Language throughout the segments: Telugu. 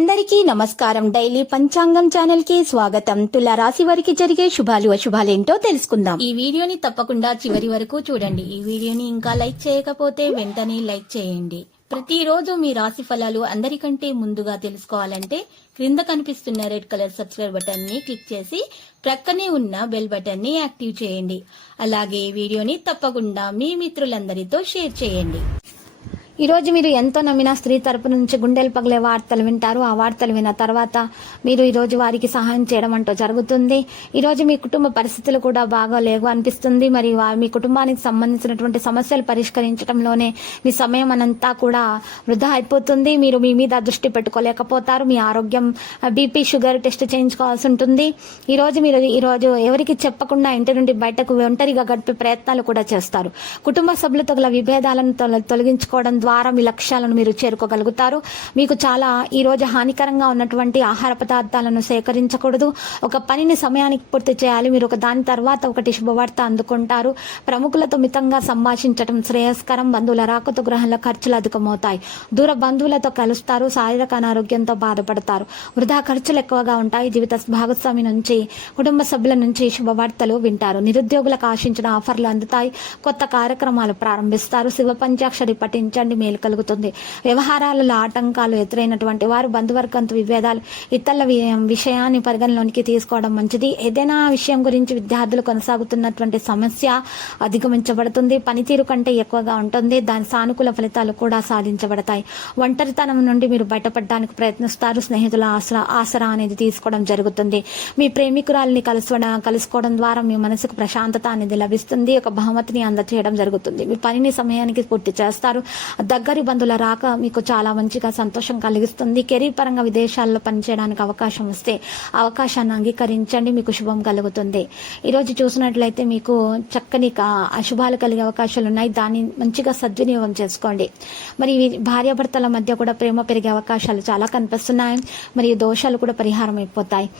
అందరికీ నమస్కారం. డైలీ పంచాంగం ఛానల్ కి స్వాగతం. తుల రాశి వారికి జరిగే శుభాలు అశుభాలేంటో తెలుసుకుందాం. ఈ వీడియోని తప్పకుండా చివరి వరకు చూడండి. ఈ వీడియోని ఇంకా లైక్ చేయకపోతే వెంటనే లైక్ చేయండి. ప్రతిరోజు మీ రాశి ఫలాలు అందరికంటే ముందుగా తెలుసుకోవాలంటే క్రింద కనిపిస్తున్న రెడ్ కలర్ సబ్స్క్రైబ్ బటన్ ని క్లిక్ చేసి ప్రక్కనే ఉన్న బెల్ బటన్ ని యాక్టివ్ చేయండి. అలాగే వీడియోని తప్పకుండా మీ మిత్రులందరితో షేర్ చేయండి. ఈ రోజు మీరు ఎంతో నమ్మిన స్త్రీ తరపు నుంచి గుండెలు పగిలే వార్తలు వింటారు. ఆ వార్తలు విన్న తర్వాత మీరు ఈ రోజు వారికి సహాయం చేయడం అంటూ జరుగుతుంది. ఈ రోజు మీ కుటుంబ పరిస్థితులు కూడా బాగా లేవు అనిపిస్తుంది. మరి మీ కుటుంబానికి సంబంధించినటువంటి సమస్యలు పరిష్కరించడంలోనే మీ సమయం అంతా కూడా వృధా అయిపోతుంది. మీరు మీ మీద దృష్టి పెట్టుకోలేకపోతారు. మీ ఆరోగ్యం బీపీ షుగర్ టెస్ట్ చేయించుకోవాల్సి ఉంటుంది. ఈ రోజు ఎవరికి చెప్పకుండా ఇంటి నుండి బయటకు ఒంటరిగా గడిపే ప్రయత్నాలు కూడా చేస్తారు. కుటుంబ సభ్యులతో గల విభేదాలను తొలగించుకోవడం ద్వారా మీ లక్ష్యాలను మీరు చేరుకోగలుగుతారు. మీకు చాలా ఈ రోజు హానికరంగా ఉన్నటువంటి ఆహార పదార్థాలను సేకరించకూడదు. ఒక పనిని సమయానికి పూర్తి చేయాలి. మీరు ఒక దాని తర్వాత ఒకటి శుభవార్త అందుకుంటారు. ప్రముఖులతో మితంగా సంభాషించడం శ్రేయస్కరం. బంధువుల రాకతో గృహంలో ఖర్చులు అధికమవుతాయి. దూర బంధువులతో కలుస్తారు. శారీరక అనారోగ్యంతో బాధపడతారు. వృధా ఖర్చులు ఎక్కువగా ఉంటాయి. జీవిత భాగస్వామి నుంచి కుటుంబ సభ్యుల నుంచి శుభవార్తలు వింటారు. నిరుద్యోగులకు ఆశించిన ఆఫర్లు అందుతాయి. కొత్త కార్యక్రమాలు ప్రారంభిస్తారు. శివ పంచాక్షరి పఠించండి, మేలు కలుగుతుంది. వ్యవహారాలలో ఆటంకాలు ఎదురైనటువంటి వారు బంధువర్గంతో విభేదాలు ఇతరుల విషయాన్ని పరిగణలోనికి తీసుకోవడం మంచిది. ఏదైనా విషయం గురించి విద్యార్థులు కొనసాగుతున్నటువంటి సమస్య అధిగమించబడుతుంది. పనితీరు కంటే ఎక్కువగా ఉంటుంది. దాని సానుకూల ఫలితాలు కూడా సాధించబడతాయి. ఒంటరితనం నుండి మీరు బయటపడడానికి ప్రయత్నిస్తారు. స్నేహితుల ఆసరా అనేది తీసుకోవడం జరుగుతుంది. మీ ప్రేమికురాలిని కలుసుకోవడం ద్వారా మీ మనసుకు ప్రశాంతత అనేది లభిస్తుంది. ఒక బహుమతిని అందజేయడం జరుగుతుంది. మీ పనిని సమయానికి పూర్తి చేస్తారు. దగ్గరి బంధువుల రాక మీకు చాలా మంచిగా సంతోషం కలిగిస్తుంది. కెరీర్ పరంగా విదేశాల్లో పనిచేయడానికి అవకాశం వస్తే అవకాశాన్ని అంగీకరించండి. మీకు శుభం కలుగుతుంది. ఈరోజు చూసినట్లయితే మీకు చక్కని అశుభాలు కలిగే అవకాశాలు ఉన్నాయి. దాన్ని మంచిగా సద్వినియోగం చేసుకోండి. మరి భార్యాభర్తల మధ్య కూడా ప్రేమ పెరిగే అవకాశాలు చాలా కనిపిస్తున్నాయి. మరియు దోషాలు కూడా పరిహారం అయిపోతాయి.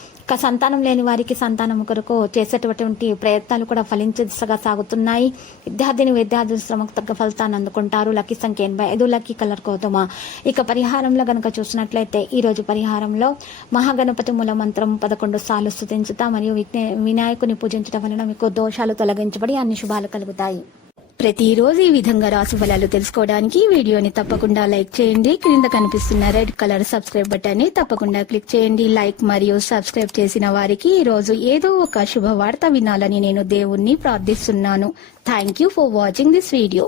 సంతానం లేని వారికి సంతానం కొరకు చేసేటటువంటి ప్రయత్నాలు కూడా ఫలించే దిశగా సాగుతున్నాయి. విద్యార్థులు శ్రమకు తగ్గ ఫలితాన్ని అందుకుంటారు. లక్కీ సంఖ్య 85, లక్కీ కలర్ గోధుమ. ఇక పరిహారంలో గనక చూసినట్లయితే ఈ రోజు పరిహారంలో మహాగణపతి మూల మంత్రం 11 సార్లు స్తుతించుతా మరియు వినాయకుని పూజించడం వలన మీకు దోషాలు తొలగించబడి అన్ని శుభాలు కలుగుతాయి. ప్రతిరోజు ఈ విధంగా రాశి ఫలాలు తెలుసుకోవడానికి వీడియోని తప్పకుండా లైక్ చేయండి. క్రింద కనిపిస్తున్న రెడ్ కలర్ సబ్స్క్రైబ్ బటన్ ని తప్పకుండా క్లిక్ చేయండి. లైక్ మరియు సబ్స్క్రైబ్ చేసిన వారికి ఈ రోజు ఏదో ఒక శుభవార్త వినాలని నేను దేవుణ్ణి ప్రార్థిస్తున్నాను. Thank you for watching this video.